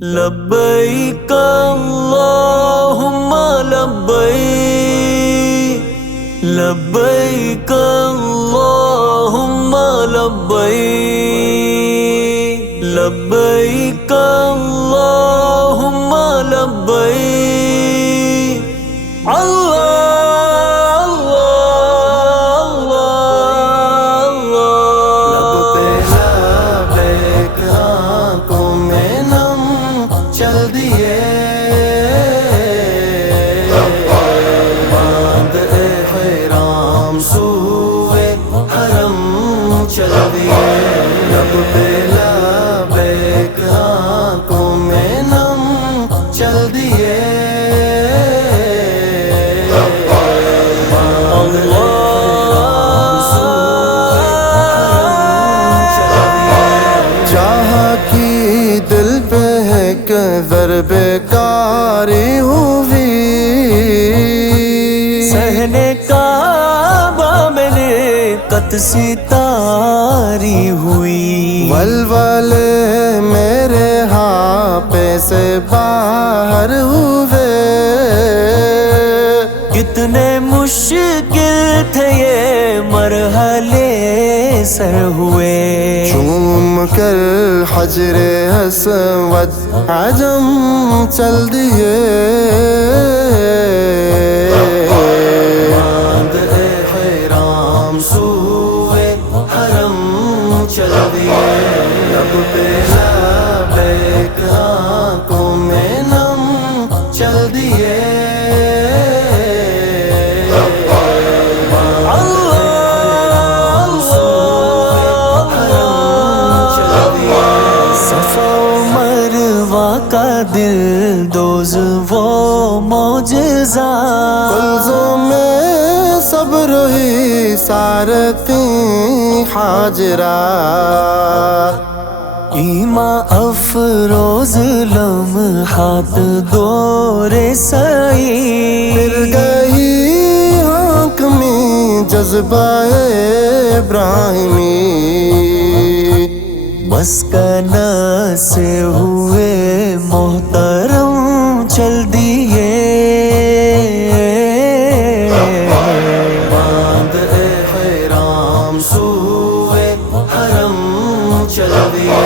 لبیک اللہم لبیک لبیک اللہم لبیک لبیک اللہم لبیک اللہ اللہ لب پہ لبیک آنکھوں میں نم چل دیے باندھ احرام سوئے حرم چل دیے لب پہ لبیک آنکھوں میں نم چل دیے ضرب کاری ہوئی صحن کعبہ میں نکت ستاری ہوئی ولولے میرے ہاپے سے باہر ہوئے کتنے مشکل تھے یہ مرحلے سر ہوئے چوم کر حجر اسود عجم چل دیے باندھ احرام سوئے حرم چل دیے لب پہ لبیک آنکھوں میں نم چل دیے دل دوز وہ معجزہ کلزوں میں صبر ہی سارتی حاجرہ ایماں افروز لمحات دور سعید پھر گئی آنکھ میں جذبہ ابراہیمی مسکن سے ہوئے محترم چل دیے باندھ احرام سوئے حرم چل دیے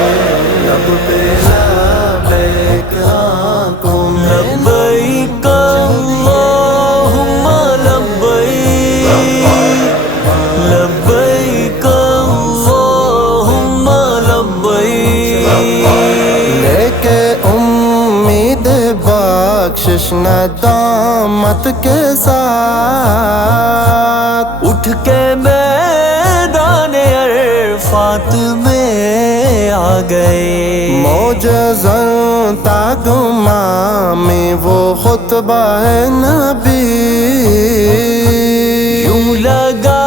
لب پہ لبیک آنکھوں میں لبیک اللہم لبیک لبیک اللہم لبیک لے کے امید بخشش ندامت کے ساتھ اٹھ کے میدان عرفات میں آ گئے معجزہ تاغماں میں وہ خطبہ نبی یوں لگا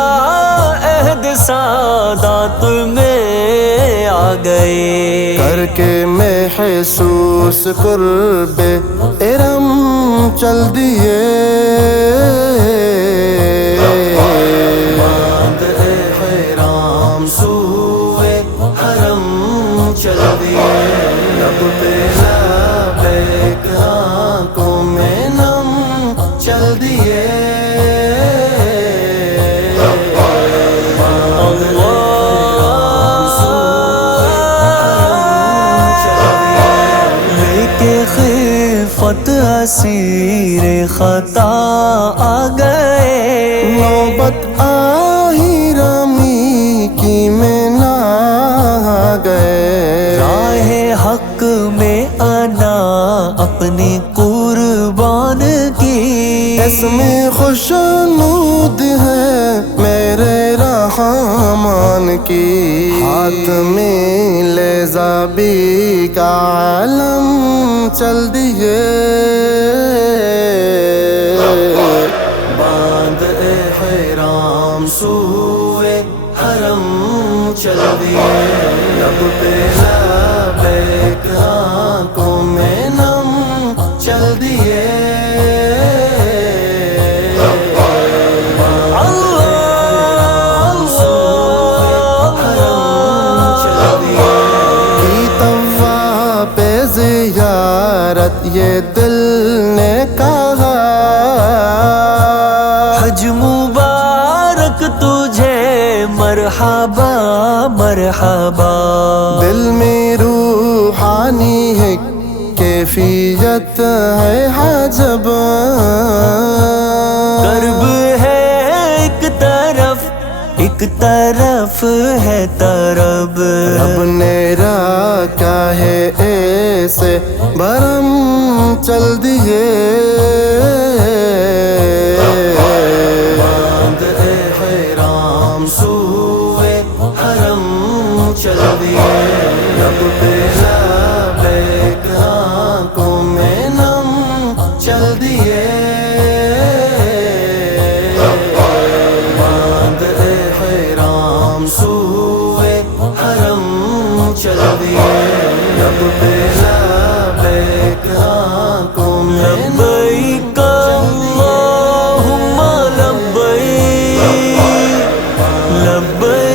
عہد سادات میں آ گئے کر کے محسوس قرب ارم چل دیے باندھ احرام سوئے حرم چل دیے لب پہ لبیک آنکھوں میں نم چل دیے خفت اسیر خطا آ گئے نوبت آہرمی کی میں نہ گئے راہ حق میں انا اپنی قربان کی اس میں خوشنود ہے میرے رحمان کی ہاتھ میں لیزابی کا علم چل دیے باندھ احرام سوئے حرم چل دیے لب پہ لبیک آنکھوں میں نم چل دیے کی طواف زیارت یہ دل نے کہا، حج مبارک تجھے مرحبا مرحبا، دل میں روحانی ہے کیفیت ہے حجب، کرب ہے ایک طرف ہے طرب، رب نے رکھا ہے ایسے برم چل دیے، باندھ احرام سوئے حرم چل دیے، رب پہ لبیک آنکھوں میں نم چل دیے، باندھ احرام سوئے حرم چل دیے، رب پہ لبیک آنکھوں میں لبیک اللہم لبیک، لبیک